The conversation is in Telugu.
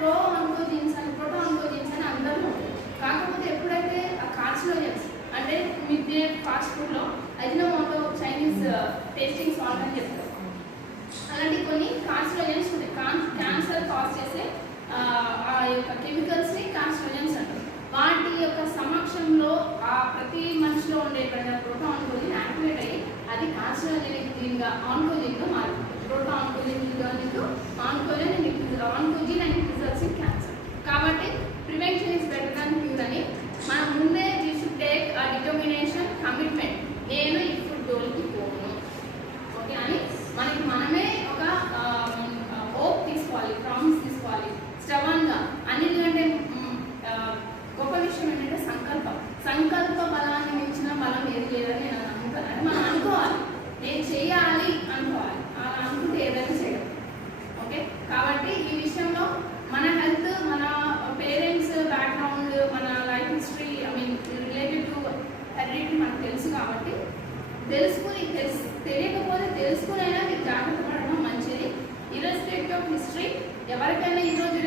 ప్రో ఆన్కోజీన్స్ అని ప్రోటో ఆన్కోజీన్స్ అని అందరూ ఉంటాయి. కాకపోతే ఎప్పుడైతే ఆ కార్సినోజన్స్ అంటే మిడ్డే ఫాస్ట్ ఫుడ్లో అజినోమోటో చైనీస్ టేస్టింగ్ సాల్ట్ అని చెప్తారు. అలాంటి కొన్ని కార్సినోజన్స్ ఉంటాయి. క్యాన్సర్ కాజ్ చేసే ఆ యొక్క కెమికల్స్ని కార్సినోజన్స్ అంటారు. వాటి యొక్క సమక్షంలో ఆ ప్రతి మనిషిలో ఉండేటువంటి ప్రోటో ఆన్కోజిన్ యాక్టివేట్ అయ్యి అది కార్సినోజెనిక్ జీన్గా ఆన్కోజిన్గా మారుతుంది. Proto oncogene oncogene and it results in cancer. కాబట్టి prevention is better than cure అని మనం ముందే we should take a determination commitment. నేను ఈ ఫుడ్ జోలికి పోను ఓకే అని మనమే ఒక హోప్ తీసుకోవాలి, ప్రామిస్ తీసుకోవాలి స్టవన్గా. అన్నిటికంటే గొప్ప విషయం ఏంటంటే సంకల్ప బలాన్ని మించిన బలం ఏది లేదని నేను నమ్ముతాను. అంటే మనం అనుకోవాలి, నేను చేయాలి అనుకోవాలి. అలా అనుకుంటే ఏదైనా చేయడం ఓకే. కాబట్టి ఈ విషయంలో మన హెల్త్, మన పేరెంట్స్ బ్యాక్గ్రౌండ్, మన life history related to heredity మనకు తెలుసు. కాబట్టి తెలియకపోతే తెలుసుకునైనా మీరు జాగ్రత్త పడడం మంచిది. ఇర్రెస్పెక్టివ్ ఆఫ్ హిస్టరీ ఎవరికైనా ఈరోజు